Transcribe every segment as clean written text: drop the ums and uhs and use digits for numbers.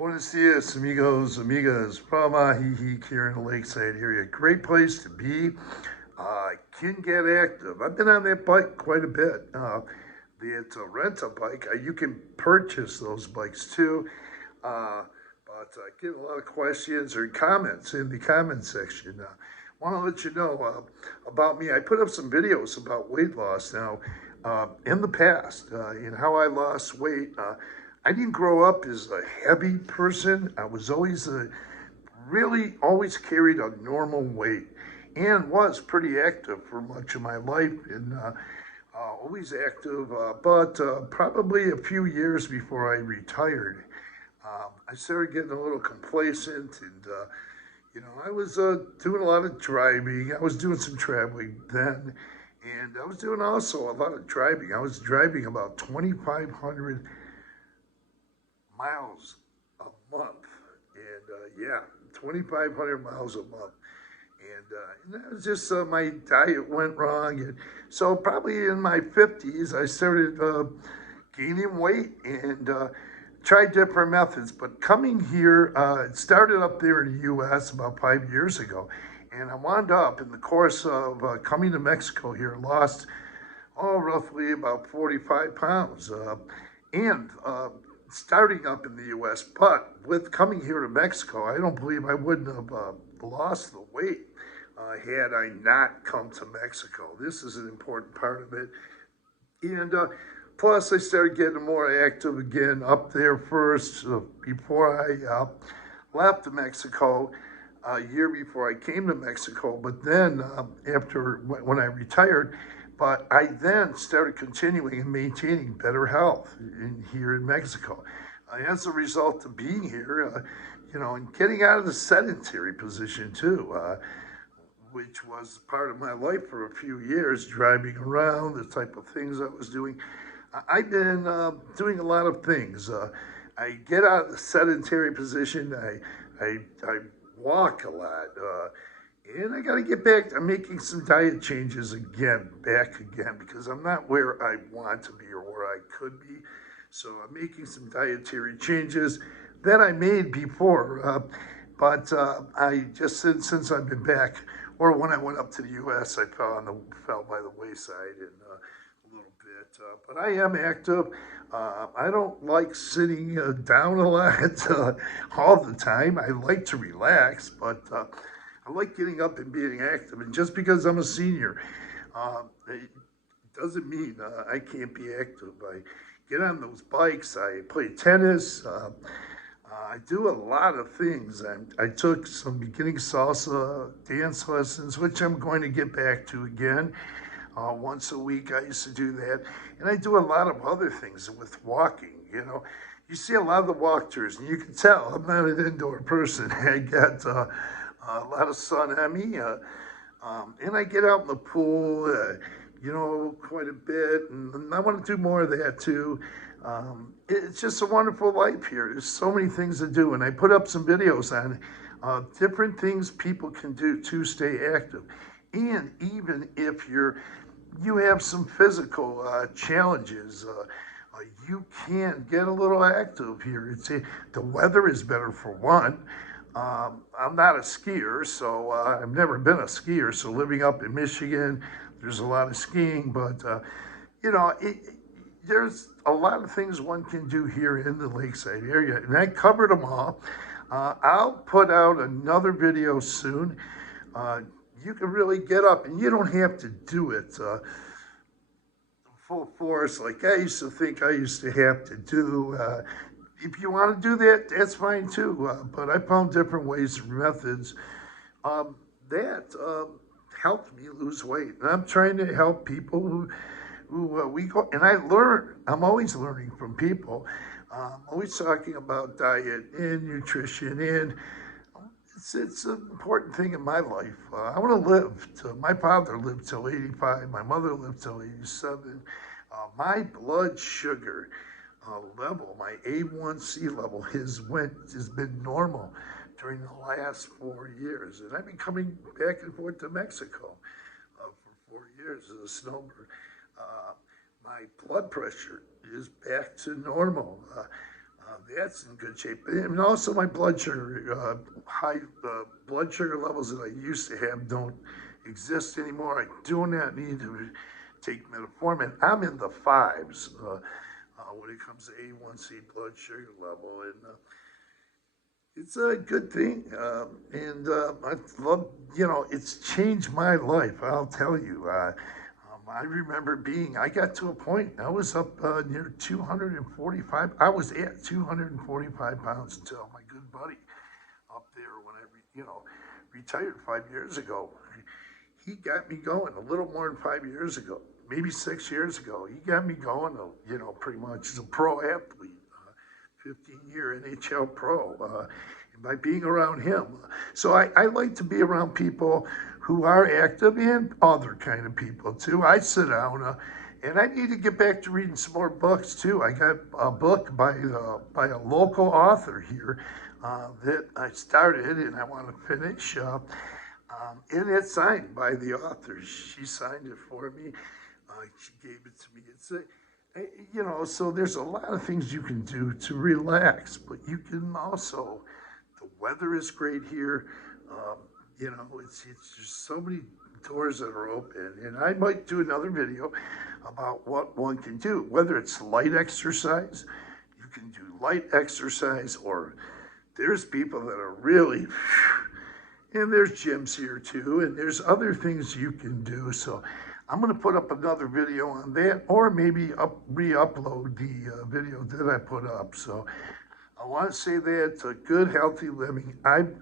Buenos dias, amigos, amigas, from Ajijic here in the lakeside area. Great place to be. Can get active. I've been on that bike quite a bit. It's a rental bike. You can purchase those bikes too. But I get a lot of questions or comments in the comment section. Want to let you know about me. I put up some videos about weight loss now. In the past, and how I lost weight. I didn't grow up as a heavy person. I was always really always carried a normal weight and was pretty active for much of my life and always active. But probably a few years before I retired, I started getting a little complacent and I was doing a lot of driving. I was doing some traveling then, and I was doing also a lot of driving. I was driving about 2,500 miles a month, and yeah, 2,500 miles a month. And that was just my diet went wrong, and so probably in my 50s I started gaining weight and tried different methods. But coming here, it started up there in the U.S. about 5 years ago, and I wound up in the course of coming to Mexico here, lost roughly about 45 pounds, and starting up in the U.S. But with coming here to Mexico, I don't believe I wouldn't have lost the weight had I not come to Mexico. This is an important part of it. And plus, I started getting more active again up there first before I left Mexico, a year before I came to Mexico. But then, after when I retired, but I then started continuing and maintaining better health here in Mexico. As a result of being here, and getting out of the sedentary position too. Which was part of my life for a few years, driving around, the type of things I was doing. I've been doing a lot of things. I get out of the sedentary position. I walk a lot, and I got to get back. I'm making some diet changes back again, because I'm not where I want to be or where I could be. So I'm making some dietary changes that I made before. But I just since I've been back, or when I went up to the U.S., I fell by the wayside in a little bit. But I am active. I don't like sitting down a lot all the time. I like to relax, but I like getting up and being active. And just because I'm a senior, it doesn't mean I can't be active. I get on those bikes. I play tennis. I do a lot of things. I took some beginning salsa dance lessons, which I'm going to get back to again. Once a week, I used to do that. And I do a lot of other things with walking. You see a lot of the walk tours, and you can tell I'm not an indoor person. I get a lot of sun on me. And I get out in the pool, quite a bit. And I want to do more of that too. It's just a wonderful life here. There's so many things to do, and I put up some videos on different things people can do to stay active. And even if you have some physical challenges, you can get a little active here. The weather is better for one. I'm not a skier, so I've never been a skier. So living up in Michigan, there's a lot of skiing, but there's a lot of things one can do here in the lakeside area, and I covered them all. I'll put out another video soon. You can really get up, and you don't have to do it full force like I used to think I used to have to do. If you want to do that, that's fine too. But I found different ways and methods that helped me lose weight, and I'm trying to help people who we go, and I learn. I'm always learning from people. I'm always talking about diet and nutrition, and it's an important thing in my life. I want to live. My father lived till 85. My mother lived till 87. My blood sugar level, my A1C level, has been normal during the last 4 years, and I've been coming back and forth to Mexico for 4 years as a snowbird. My blood pressure is back to normal. That's in good shape. And also my blood sugar, high blood sugar levels that I used to have don't exist anymore. I do not need to take metformin. I'm in the fives when it comes to A1C blood sugar level. And it's a good thing. And I love, it's changed my life, I'll tell you. I remember I got to a point, I was up near 245. I was at 245 pounds until my good buddy up there when retired 5 years ago. He got me going a little more than 5 years ago, maybe 6 years ago. He got me going, pretty much as a pro athlete, 15-year NHL pro, by being around him. So I like to be around people who are active and other kind of people too. I sit down, and I need to get back to reading some more books too. I got a book by a local author here that I started and I want to finish. And it's signed by the author. She signed it for me. She gave it to me. So there's a lot of things you can do to relax, but you can also, the weather is great here. It's just so many doors that are open. And I might do another video about what one can do, whether it's light exercise. You can do light exercise, or there's people that are really, and there's gyms here too, and there's other things you can do. So I'm going to put up another video on that, or maybe re-upload the video that I put up. So I want to say that good, healthy living. I've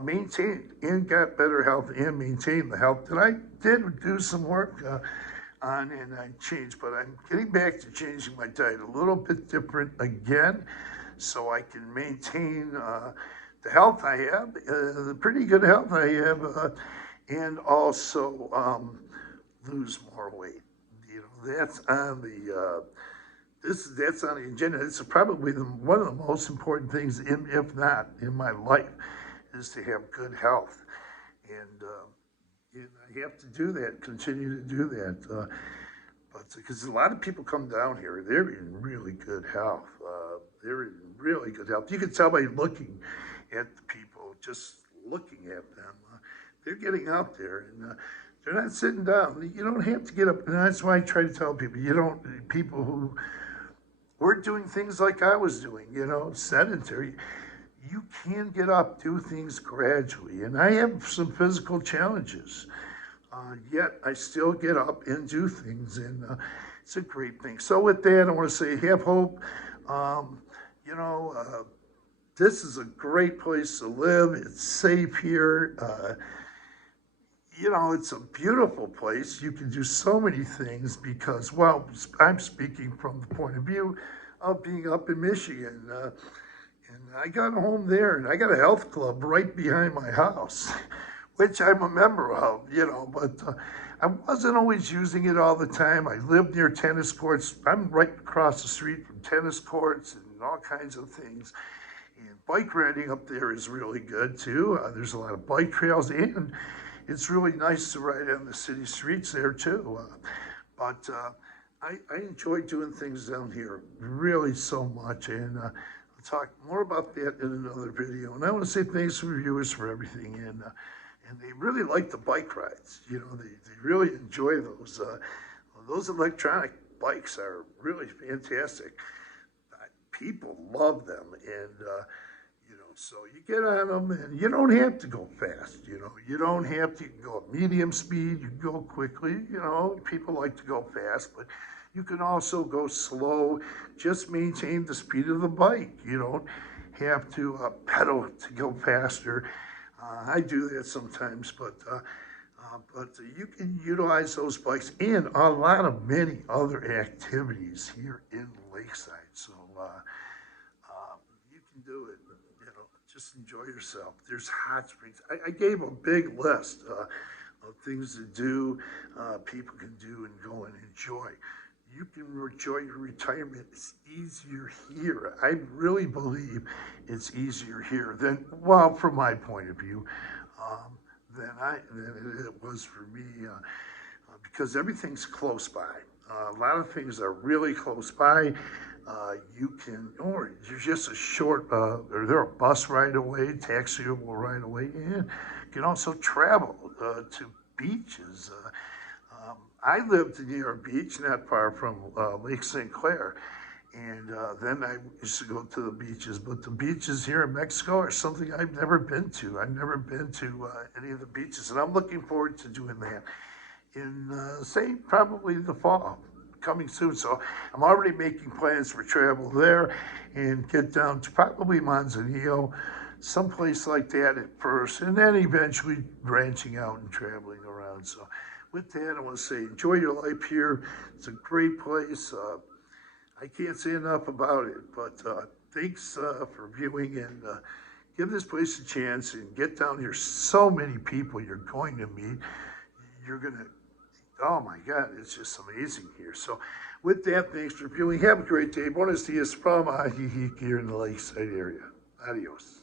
maintained and got better health and maintained the health that I did do some work on, and I changed. But I'm getting back to changing my diet a little bit different again, so I can maintain the health I have, the pretty good health I have, and also lose more weight. That's on the that's on the agenda. It's probably one of the most important things, if not in my life, is to have good health, and I have to do that, continue to do that. But because a lot of people come down here, they're in really good health. They're in really good health. You can tell by looking at the people, just looking at them. They're getting out there, and they're not sitting down. You don't have to get up, and that's why I try to tell people, people who weren't doing things like I was doing, sedentary, you can get up, do things gradually. And I have some physical challenges, yet I still get up and do things, and it's a great thing. So with that, I want to say have hope. This is a great place to live. It's safe here. It's a beautiful place. You can do so many things because, well, I'm speaking from the point of view of being up in Michigan. And I got a home there, and I got a health club right behind my house, which I'm a member of, but I wasn't always using it all the time. I lived near tennis courts. I'm right across the street from tennis courts and all kinds of things. And bike riding up there is really good too. There's a lot of bike trails, and it's really nice to ride on the city streets there too. But I enjoy doing things down here really so much, and I'll talk more about that in another video. And I want to say thanks to viewers for everything, and they really like the bike rides. They really enjoy those. Those electronic bikes are really fantastic. People love them, and so you get on them, and you don't have to go fast. You don't have to go at medium speed. You can go quickly. People like to go fast, but you can also go slow. Just maintain the speed of the bike. You don't have to pedal to go faster. I do that sometimes, but you can utilize those bikes and many other activities here in Lakeside. So you can do it. Just enjoy yourself. There's hot springs. I gave a big list of things to do, people can do and go and enjoy. You can enjoy your retirement. It's easier here. I really believe it's easier here than, well, from my point of view, than it was for me, because everything's close by. A lot of things are really close by. You can, or there's just a short, or there a bus ride away, taxiable right away, and you can also travel to beaches. I lived near a beach not far from Lake St. Clair, and then I used to go to the beaches. But the beaches here in Mexico are something I've never been to. I've never been to any of the beaches, and I'm looking forward to doing that in, say, probably the fall, coming soon. So I'm already making plans for travel there and get down to probably Manzanillo, someplace like that at first, and then eventually branching out and traveling around. So with that, I want to say enjoy your life here. It's a great place. I can't say enough about it, but thanks for viewing and give this place a chance and get down here. So many people you're going to meet. You're going to, oh my God, it's just amazing here. So with that, thanks for viewing. Have a great day. Buenos dias from Ajijic here in the Lakeside area. Adios.